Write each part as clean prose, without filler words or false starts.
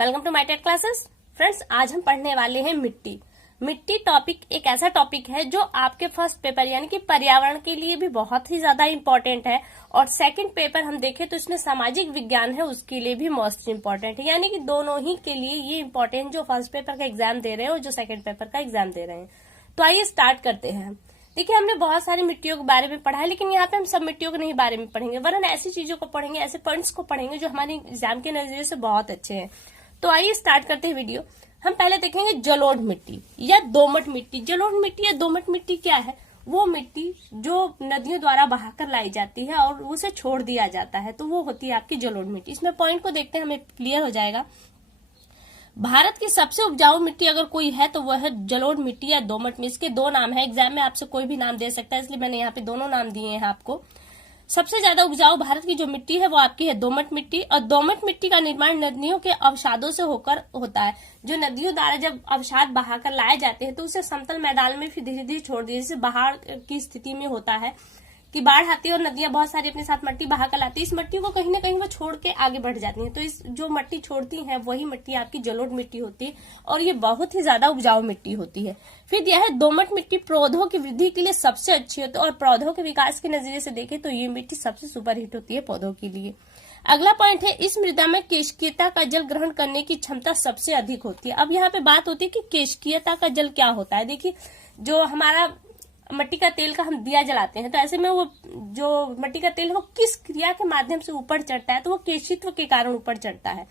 Welcome to my tech classes. Friends, आज हम पढ़ने वाले हैं मिट्टी। मिट्टी टॉपिक एक ऐसा टॉपिक है जो आपके फर्स्ट पेपर यानी कि पर्यावरण के लिए भी बहुत ही ज्यादा इम्पोर्टेंट है, और सेकंड पेपर हम देखें तो इसमें सामाजिक विज्ञान है उसके लिए भी मोस्ट इम्पोर्टेंट है। यानी कि दोनों ही के लिए ये इम्पोर्टेंट, जो फर्स्ट पेपर का एग्जाम दे रहे हैं और जो सेकंड पेपर का एग्जाम दे रहे हैं। तो आइए स्टार्ट करते हैं। देखिए, हमने बहुत सारी मिट्टियों के बारे में पढ़ा है, लेकिन यहाँ पे हम सब मिट्टियों के नहीं बारे में पढ़ेंगे, वरन ऐसी चीजों को पढ़ेंगे, ऐसे पॉइंट्स को पढ़ेंगे जो हमारे एग्जाम के नजरिए से बहुत अच्छे हैं। तो आइए स्टार्ट करते हैं वीडियो। हम पहले देखेंगे जलोढ़ मिट्टी या दोमट मिट्टी। जलोढ़ मिट्टी या दोमट मिट्टी क्या है? वो मिट्टी जो नदियों द्वारा बहाकर लाई जाती है और उसे छोड़ दिया जाता है, तो वो होती है आपकी जलोढ़ मिट्टी। इसमें पॉइंट को देखते हैं, हमें क्लियर हो जाएगा। भारत की सबसे उपजाऊ मिट्टी अगर कोई है तो वह है जलोढ़ मिट्टी या दोमट मिट्टी। इसके दो नाम है, एग्जाम में आपसे कोई भी नाम दे सकता है, इसलिए मैंने यहाँ पे दोनों नाम दिए हैं आपको। सबसे ज्यादा उपजाऊ भारत की जो मिट्टी है वो आपकी है दोमट मिट्टी, और दोमट मिट्टी का निर्माण नदियों के अवसादों से होकर होता है। जो नदियों द्वारा जब अवसाद बहाकर लाए जाते हैं तो उसे समतल मैदान में फिर धीरे धीरे छोड़ दिए। जैसे बाढ़ की स्थिति में होता है कि बाढ़ आती है और नदियां बहुत सारी अपने साथ मट्टी बहाकर लाती है, इस मट्टी को कहीं ना कहीं वो छोड़ के आगे बढ़ जाती हैं। तो इस जो मट्टी छोड़ती है वही मिट्टी आपकी जलोढ़ मिट्टी होती है, और ये बहुत ही ज्यादा उपजाऊ मिट्टी होती है। फिर यह है दोमट मिट्टी, पौधों की वृद्धि के लिए सबसे अच्छी होती है, और पौधों के विकास के नजरिए से देखें तो ये मिट्टी सबसे सुपरहिट होती है पौधों के लिए। अगला पॉइंट है, इस मृदा में केशकीयता का जल ग्रहण करने की क्षमता सबसे अधिक होती है। अब यहाँ पे बात होती है कि केशकीयता का जल क्या होता है। देखिए, जो हमारा मट्टी का तेल का हम दिया जलाते हैं, तो ऐसे में वो जो मट्टी का तेल है वो किस क्रिया के माध्यम से ऊपर चढ़ता है, तो वो केशित्व के कारण ऊपर चढ़ता है।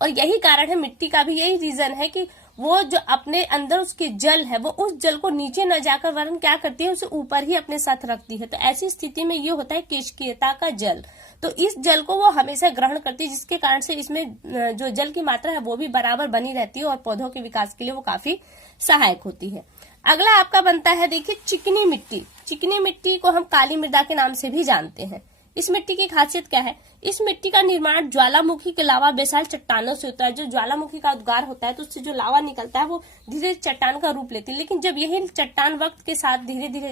और यही कारण है मिट्टी का भी, यही रीजन है कि वो जो अपने अंदर उसके जल है वो उस जल को नीचे न जाकर वरन क्या करती है, उसे ऊपर ही अपने साथ रखती है। तो ऐसी स्थिति में ये होता है केशकीयता का जल। तो इस जल को वो हमेशा ग्रहण करती है, जिसके कारण से इसमें जो जल की मात्रा है वो भी बराबर बनी रहती है, और पौधों के विकास के लिए वो काफी सहायक होती है। अगला आपका बनता है, देखिए, चिकनी मिट्टी। चिकनी मिट्टी को हम काली मृदा के नाम से भी जानते हैं। इस मिट्टी की खासियत क्या है? इस मिट्टी का निर्माण ज्वालामुखी के लावा बेसाल्ट चट्टानों से होता है। जो ज्वालामुखी का उद्गार होता है तो उससे जो लावा निकलता है वो धीरे चट्टान का रूप लेती है, लेकिन जब यही चट्टान वक्त के साथ धीरे धीरे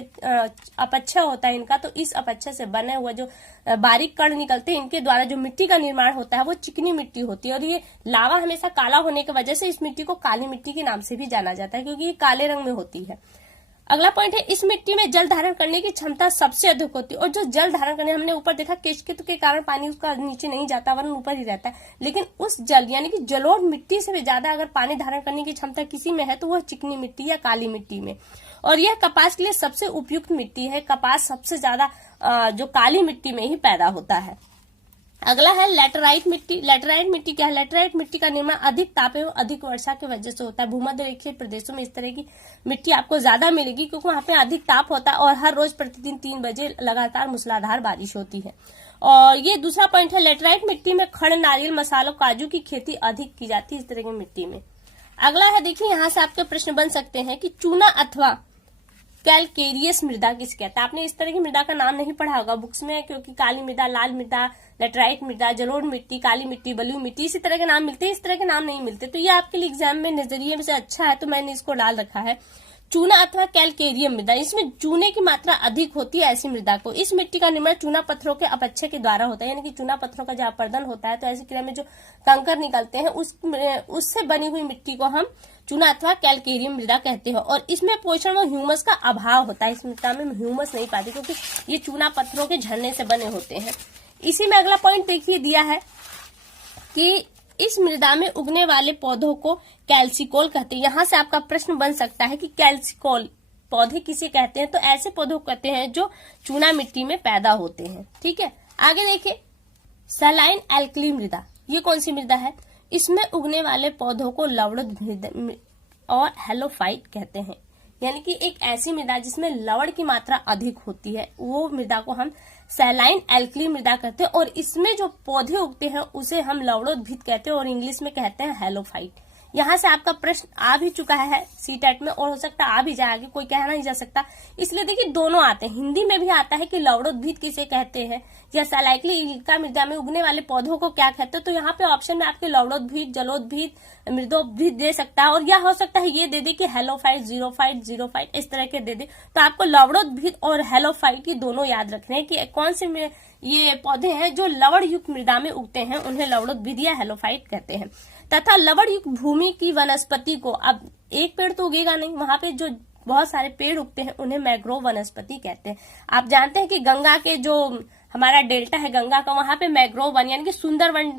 अपक्षय होता है इनका, तो इस अपक्षय से बने हुआ जो बारीक कण निकलते हैं, इनके द्वारा जो मिट्टी का निर्माण होता है वो चिकनी मिट्टी होती है। और ये लावा हमेशा काला होने की वजह से इस मिट्टी को काली मिट्टी के नाम से भी जाना जाता है, क्योंकि ये काले रंग में होती है। अगला पॉइंट है, इस मिट्टी में जल धारण करने की क्षमता सबसे अधिक होती है। और जो जल धारण करने, हमने ऊपर देखा केशकीयता के कारण पानी उसका नीचे नहीं जाता वरन ऊपर ही रहता है, लेकिन उस जल यानी कि जलोढ़ मिट्टी से भी ज्यादा अगर पानी धारण करने की क्षमता किसी में है तो वह चिकनी मिट्टी या काली मिट्टी में। और यह कपास के लिए सबसे उपयुक्त मिट्टी है। कपास सबसे ज्यादा जो काली मिट्टी में ही पैदा होता है। अगला है लैटेराइट मिट्टी। लैटेराइट मिट्टी क्या है? लैटेराइट मिट्टी का निर्माण अधिक ताप एवं अधिक वर्षा की वजह से होता है। भूमध्य रेखीय प्रदेशों में इस तरह की मिट्टी आपको ज्यादा मिलेगी, क्योंकि वहां पे अधिक ताप होता है और हर रोज प्रतिदिन 3 बजे लगातार मूसलाधार बारिश होती है। और ये दूसरा पॉइंट है, लैटेराइट मिट्टी में खड़, नारियल, मसालों, काजू की खेती अधिक की जाती है इस तरह की मिट्टी में। अगला है, देखिए, यहाँ से आपके प्रश्न बन सकते हैं कि चूना अथवा कैलकेरियस मृदा किसे कहता है। आपने इस तरह की मृदा का नाम नहीं पढ़ा होगा बुक्स में, क्योंकि काली मृदा, लाल मृदा, लेटराइट मृदा, जलोढ़ मिट्टी, काली मिट्टी, बलुई मिट्टी, इसी तरह के नाम मिलते हैं। इस तरह के नाम नहीं मिलते, तो ये आपके लिए एग्जाम में नजरिए में से अच्छा है, तो मैंने इसको डाल रखा है। चूना अथवा कैलकेरियम मृदा, इसमें चूने की मात्रा अधिक होती है। ऐसी मृदा को, इस मिट्टी का निर्माण चूना पत्थरों के अपक्षय के द्वारा होता है, यानी कि चूना पत्थरों का जब अपर्दन होता है तो ऐसी क्रिया में जो कंकर निकलते हैं उससे बनी हुई मिट्टी को हम चूना अथवा कैलकेरियम मृदा कहते हैं। और इसमें पोषण व ह्यूमस का अभाव होता है। इस मृदा में ह्यूमस नहीं पाती, क्योंकि ये चूना पत्थरों के झरने से बने होते हैं। इसी में अगला पॉइंट देखिए दिया है कि इस मृदा में उगने वाले पौधों को कैल्सिकोल कहते हैं। यहाँ से आपका प्रश्न बन सकता है कि कैल्सिकोल पौधे किसे कहते हैं, तो ऐसे पौधों को कहते हैं जो चूना मिट्टी में पैदा होते हैं। ठीक है, आगे देखिए, सलाइन एल्कली मृदा। ये कौन सी मृदा है? इसमें उगने वाले पौधों को लवण और हेलोफाइट कहते हैं, यानी कि एक ऐसी मृदा जिसमें लवण की मात्रा अधिक होती है, वो मृदा को हम सैलाइन एल्कली मृदा कहते हैं। और इसमें जो पौधे उगते हैं उसे हम लवणोद्भिद कहते हैं, और इंग्लिश में कहते हैं हेलोफाइट। यहाँ से आपका प्रश्न आ भी चुका है सीटेट में, और हो सकता है आ भी जाए, आगे कोई कहना नहीं जा सकता, इसलिए देखिए दोनों आते हैं। हिंदी में भी आता है कि लवणोद्भिद किसे कहते हैं या सैलाइकली मृदा में उगने वाले पौधों को क्या कहते हैं। तो यहाँ पे ऑप्शन में आपके लवणोद्भिद, जलोद्भिद, मृदोद्भिद दे सकता है, और या हो सकता है ये दे दे कि हेलोफाइट, जीरोफाइट, इस तरह के दे दे। तो आपको लवणोद्भिद और हेलोफाइट ये दोनों याद रखने हैं कि कौन से ये पौधे हैं जो लवण युक्त मृदा में उगते हैं, उन्हें लवणोद्भिद या हेलोफाइट कहते हैं। तथा लवण युक्त भूमि की वनस्पति को, अब एक पेड़ तो उगेगा नहीं, वहां पे जो बहुत सारे पेड़ उगते हैं उन्हें मैंग्रोव वनस्पति कहते हैं। आप जानते हैं कि गंगा के जो हमारा डेल्टा है गंगा का, वहां पे मैंग्रोव वन यानी कि सुंदरवन,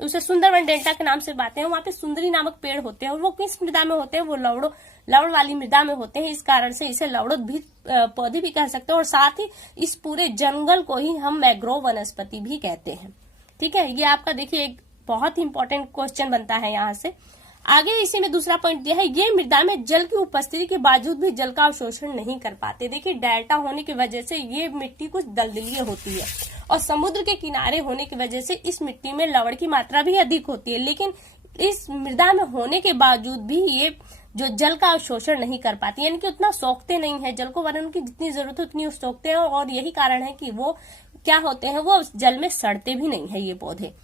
उसे सुंदरवन डेल्टा के नाम से बातें हैं, वहां पे सुंदरी नामक पेड़ होते हैं और वो किस मृदा में होते हैं, वो लवण वाली मृदा में होते हैं। इस कारण से इसे लवणोद्भिद पौधे भी कह सकते हैं और साथ ही इस पूरे जंगल को ही हम मैंग्रोव वनस्पति भी कहते हैं। ठीक है, ये आपका देखिए एक बहुत ही इंपॉर्टेंट क्वेश्चन बनता है यहाँ से। आगे इसी में दूसरा पॉइंट दिया है, ये मृदा में जल की उपस्थिति के बावजूद भी जल का अवशोषण नहीं कर पाते। देखिए डेल्टा होने की वजह से ये मिट्टी कुछ दलदलीय होती है और समुद्र के किनारे होने की वजह से इस मिट्टी में लवण की मात्रा भी अधिक होती है, लेकिन इस मृदा में होने के बावजूद भी ये जो जल का अवशोषण नहीं कर पाती, यानी कि उतना सोखते नहीं है जल को, वरन उनकी जितनी जरूरत है उतनी सोखते हैं और यही कारण है कि वो क्या होते हैं, वो जल में सड़ते भी नहीं है ये पौधे।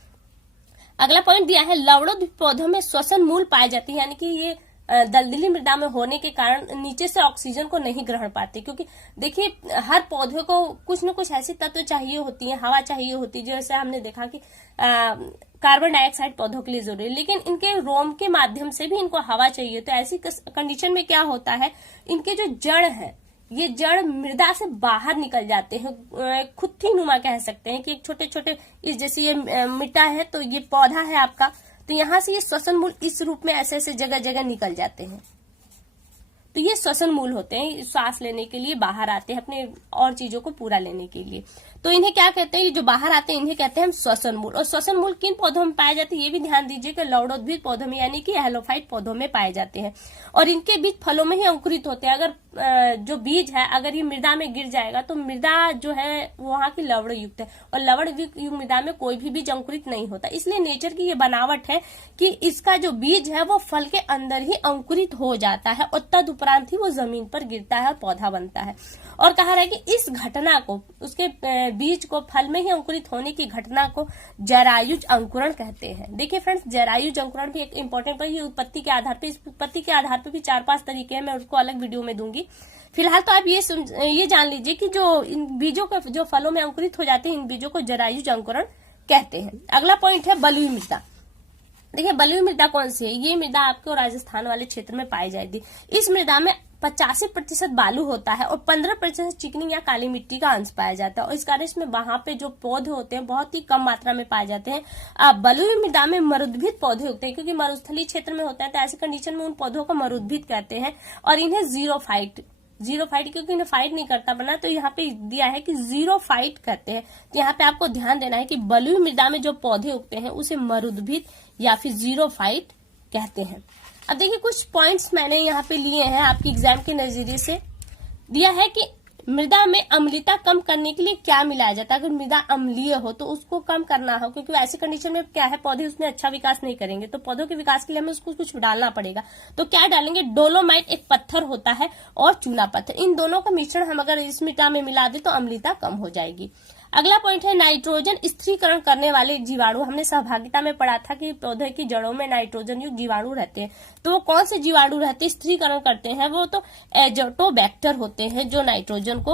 अगला पॉइंट दिया है, लवणोद्भिद पौधों में श्वसन मूल पाए जाते हैं, यानी कि ये दलदली मृदा में होने के कारण नीचे से ऑक्सीजन को नहीं ग्रहण पाते, क्योंकि देखिए हर पौधे को कुछ न कुछ ऐसी तत्व चाहिए होती है, हवा चाहिए होती है, जैसे हमने देखा कि कार्बन डाइऑक्साइड पौधों के लिए जरूरी है, लेकिन इनके रोम के माध्यम से भी इनको हवा चाहिए। तो ऐसी कंडीशन में क्या होता है, इनके जो जड़ है, ये जड़ मृदा से बाहर निकल जाते हैं, खुत्ती नुमा कह सकते हैं कि एक छोटे छोटे, इस जैसे ये मिट्टा है तो ये पौधा है आपका, तो यहाँ से ये श्वसन मूल इस रूप में ऐसे ऐसे जगह जगह निकल जाते हैं। तो ये श्वसन मूल होते हैं, सांस लेने के लिए बाहर आते हैं अपने और चीजों को पूरा लेने के लिए। तो इन्हें क्या कहते हैं, ये जो बाहर आते हैं इन्हें कहते हैं हम श्वसन मूल। और श्वसन मूल किन पौधों में पाए जाते हैं, ये भी ध्यान दीजिए कि लवणोद्भिद पौधों में यानी कि हैलोफाइट पौधों में पाए जाते हैं और इनके बीज फलों में ही अंकुरित होते हैं। अगर जो बीज है अगर ये मृदा में गिर जाएगा तो मृदा जो है वहां की लवण युक्त है और लवण युक्त मृदा में कोई भी बीज अंकुरित नहीं होता, इसलिए नेचर की ये बनावट है कि इसका जो बीज है वो फल के अंदर ही अंकुरित हो जाता है और तदुपरांत ही वो जमीन पर गिरता है और पौधा बनता है। और कहा रहा है कि इस घटना को, उसके बीज को फल में ही अंकुरित होने की घटना को जरायुज अंकुरण कहते हैं। देखिए फ्रेंड्स, जरायुज अंकुरण भी एक इंपॉर्टेंट है, उत्पत्ति के आधार पर, इस उत्पत्ति के आधार पर भी 4-5 तरीके हैं, मैं उसको अलग वीडियो में दूंगी। फिलहाल तो आप ये जान लीजिए कि जो इन बीजों के जो फलों में अंकुरित हो जाते हैं इन बीजों को जरायुज अंकुरण कहते हैं। अगला पॉइंट है बलुई मृदा। देखिए बलुई मृदा कौन सी है, ये मृदा आपको राजस्थान वाले क्षेत्र में पाई जाएगी। इस मृदा में 85% बालू होता है और 15% चिकनी या काली मिट्टी का अंश पाया जाता है और इस कारण में वहां पे जो पौधे होते हैं बहुत ही कम मात्रा में पाए जाते हैं। बलुई मृदा में मरुद्भिद पौधे होते हैं, क्योंकि मरुस्थलीय क्षेत्र में होता है तो ऐसी कंडीशन में उन पौधों को मरुद्भिद कहते हैं और इन्हें जीरो फाइट क्योंकि इन्हें फाइट नहीं करता बना, तो यहाँ पे दिया है कि जीरो फाइट कहते हैं। तो यहाँ पे आपको ध्यान देना है कि बलुई मृदा में जो पौधे उगते हैं उसे मरुद्भिद या फिर जीरो फाइट कहते हैं। अब देखिए कुछ पॉइंट्स मैंने यहाँ पे लिए हैं आपकी एग्जाम के नजरिए से। दिया है कि मृदा में अम्लता कम करने के लिए क्या मिलाया जाता है। अगर मृदा अम्लीय हो तो उसको कम करना हो, क्योंकि ऐसी कंडीशन में क्या है पौधे उसमें अच्छा विकास नहीं करेंगे, तो पौधों के विकास के लिए हमें उसको कुछ डालना पड़ेगा। तो क्या डालेंगे, डोलोमाइट एक पत्थर होता है और चूना पत्थर, इन दोनों का मिश्रण हम अगर इस मृदा में मिला दे तो अम्लता कम हो जाएगी। अगला पॉइंट है नाइट्रोजन स्थिरीकरण करने वाले जीवाणु। हमने सहभागिता में पढ़ा था कि पौधे की जड़ों में नाइट्रोजन युक्त जीवाणु रहते हैं, तो वो कौन से जीवाणु रहते हैं स्थिरीकरण करते हैं, वो तो एजोटोबैक्टर होते हैं जो नाइट्रोजन को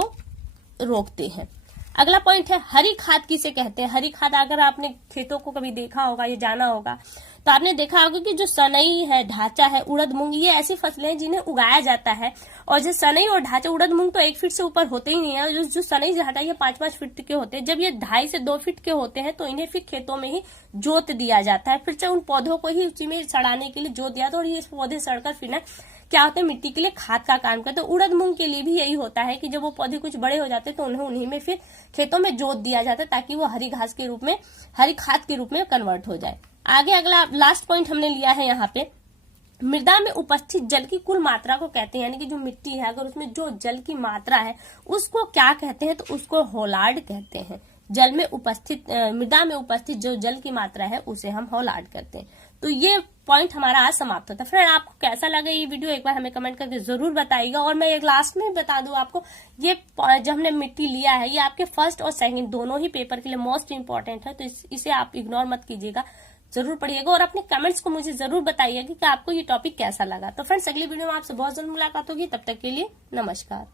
रोकते हैं। अगला पॉइंट है हरी खाद किसे कहते हैं। हरी खाद अगर आपने खेतों को कभी देखा होगा या जाना होगा तो आपने देखा होगा कि जो सनई है, ढांचा है, उड़द मूंग, ये ऐसी फसलें हैं जिन्हें उगाया जाता है। और जो सनई और ढांचा, उड़द मूंग तो 1 फीट से ऊपर होते ही नहीं है, जो सनई ढांचा ये 5-5 फीट के होते हैं। जब ये 2.5 से 2 फीट के होते हैं तो इन्हें फिर खेतों में ही जोत दिया जाता है, फिर से उन पौधों को ही उसी में सड़ाने के लिए जोत दिया था और ये पौधे सड़कर फिर क्या होता है मिट्टी के लिए खाद का काम करते हैं। तो उड़द मूंग के लिए भी यही होता है कि जब वो पौधे कुछ बड़े हो जाते हैं तो उन्हें उन्हीं में फिर खेतों में जोत दिया जाता है ताकि वो हरी घास के रूप में, हरी खाद के रूप में कन्वर्ट हो जाए। आगे अगला लास्ट पॉइंट हमने लिया है यहाँ पे, मृदा में उपस्थित जल की कुल मात्रा को कहते हैं, यानी कि जो मिट्टी है अगर उसमें जो जल की मात्रा है उसको क्या कहते हैं, तो उसको होलार्ड कहते हैं। जल में उपस्थित, मृदा में उपस्थित जो जल की मात्रा है उसे हम होलार्ड कहते हैं। तो ये पॉइंट हमारा आज समाप्त होता है। फ्रेंड आपको कैसा लगा ये वीडियो एक बार हमें कमेंट करके जरूर बताइएगा। और मैं एक लास्ट में बता दूं आपको, ये जो हमने मिट्टी लिया है ये आपके फर्स्ट और सेकंड दोनों ही पेपर के लिए मोस्ट इंपॉर्टेंट है, तो इसे आप इग्नोर मत कीजिएगा, जरूर पढ़िएगा और अपने कमेंट्स को मुझे जरूर बताइएगा कि आपको ये टॉपिक कैसा लगा। तो फ्रेंड्स अगली वीडियो में आपसे बहुत जल्द मुलाकात होगी, तब तक के लिए नमस्कार।